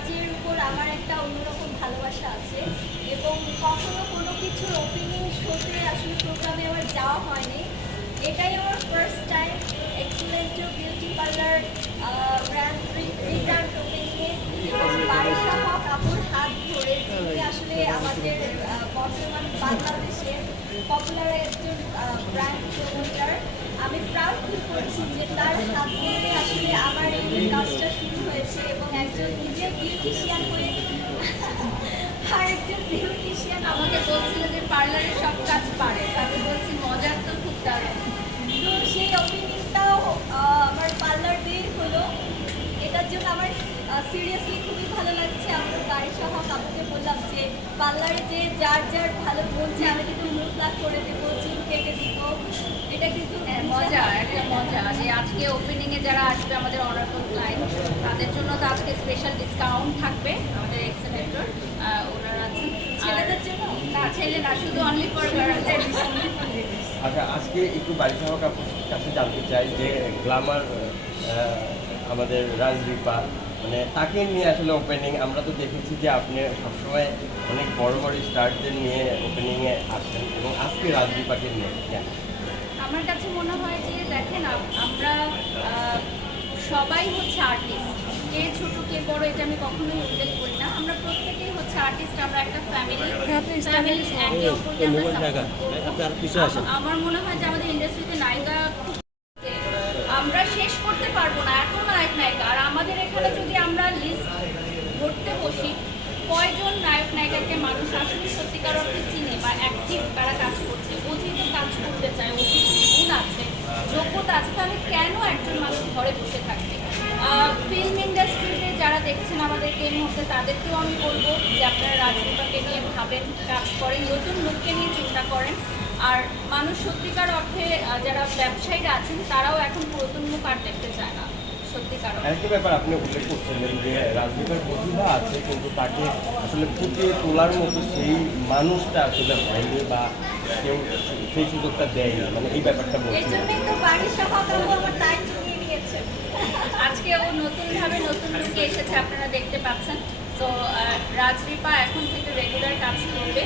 কাজের উপর আমার একটা অন্যরকম ভালোবাসা আছে এবং কখনো কোনো কিছুর ওপেনিং শোতে আসলে প্রোগ্রামে আমার যাওয়া হয়নি। এটাই আমার first time excellent beauty parlour brand rebrand ওপেনিংয়ে এবং বারিশা হক আপুর হাত ধরে, যিনি আসলে আমাদের বর্তমান বাংলাদেশের পপুলার একজন ব্র্যান্ড প্রমোটার। আমি প্রাউড ফিল করছি যে তার হাত ধরে আসলে আমার এই কাজটা শুরু হয়েছে এবং একজন নিজে বিউটিশিয়ান হয়ে আর একজন বিউটিশিয়ান আমাকে বলছিল যে পার্লারের সব কাজ পারে, আমি বলছি মজার তো খুব দারুণ। তো সেই ওপেনিংটাও আমার পার্লার দিয়ে হলো। এটার জন্য আমার সিরিয়াসলি খুবই ভালো লাগছে। আমরা গাড়ি সহ কাকুকে বললাম যে পার্লারে যে যার যার ভালো বলছে আমি কিন্তু মুখ লাখ করে দেবো, চুল কেটে দিব। এটা কিন্তু মজা, একটা মজা যে আজকে ওপেনিংয়ে যারা আসবে আমাদের অনারেবল ক্লায়েন্ট, তাদের জন্য তো আজকে স্পেশাল ডিসকাউন্ট থাকবে। আমাদের এক্সেলেন্টর ওনারা আছেন। ছেলেদের জন্য না, ছেলে না, শুধু অনলি ফর গার্লস। আচ্ছা, আজকে একটু বারিশা হক আপুর কাছে জানতে চাই যে গ্ল্যামার আমাদের রাজদীপা, মানে তাকে নিয়ে আসলে ওপেনিং আমরা তো দেখেছি যে আপনি সবসময় অনেক বড় বড় স্টারদের নিয়ে ওপেনিংয়ে আসেন এবং আজকে রাজদীপাকে নিয়ে আমার কাছে মনে হয় যে দেখেন, আমরা সবাই হচ্ছে আর্টিস্ট, কে ছোট কে বড় এটা আমি কখনোই উল্লেখ করি না। আমরা প্রত্যেকেই হচ্ছে আর্টিস্ট, আমরা একটা ফ্যামিলি একে অপরকে আমরা support করব। আমার মনে হয় যে আমাদের ইন্ডাস্ট্রিতে নায়িকা খুব, আমরা শেষ করতে পারবো না এত নায়ক নায়িকা। আর আমাদের এখানে যদি আমরা লিস্ট ধরতে বসি, কয়জন নায়ক নায়িকাকে মানুষ আসলে সত্যিকার অর্থে চিনে বা অ্যাক্টিভ কারা কাজ করছে, অতীত কাজ করতে চায়, অতীত গুণ আছে, যোগ্যতা আছে, তাহলে কেন একজন মানুষ ঘরে বসে থাকবে? ফিল্ম ইন্ডাস্ট্রিতে যারা দেখছেন আমাদেরকে এই মুহূর্তে, তাদেরকেও আমি বলবো যে আপনারা রাজনীতিকে নিয়ে ভাবেন, কাজ করেন, নতুন লোককে নিয়ে চিন্তা করেন। আর মানুষ সত্যিকার অর্থে যারা ব্যবসায়ীরা আছেন তারাও এখন পুরাতন মুখ আর দেখতে চায় না সত্যিকার অর্থে। আরেকটা ব্যাপার আপনি উল্লেখ করছিলেন যে রাজদীপার প্রতিভা আছে কিন্তু তাকে আসলে ফুটিয়ে তোলার মতো সেই মানুষটা আসলে হয়নি বা কেউ সেই সুযোগটা দেয়নি, মানে এই ব্যাপারটা এই বলছিলেন। জন্যই তো বারিশা হক আপু আমার টাইম নিয়ে নিয়েছে। আজকে ও নতুনভাবে নতুন লুকে এসেছে, আপনারা দেখতে পাচ্ছেন। তো রাজদীপা এখন থেকে রেগুলার কাজ করবে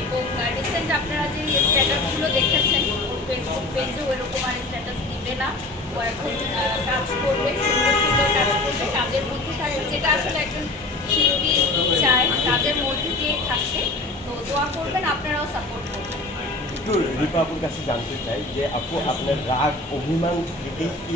এবং রিসেন্ট আপনারা যে স্ট্যাটাসগুলো দেখেছেন ওর ফেসবুক পেজে, ওইরকম আর স্ট্যাটাস দিবে না। ও এখন কাজ করবে, সুন্দর সুন্দর কাজ করবে, কাজের মধ্যে থাকবে, যেটা আসলে একজন শিল্পী চায়, কাজের মধ্যে দিয়ে থাকতে। তো দোয়া করবেন, আপনারাও সাপোর্ট করবেন। একটু রিপা আপুর কাছে জানতে চাই যে আপু আপনার রাগ অভিমান থেকেই কি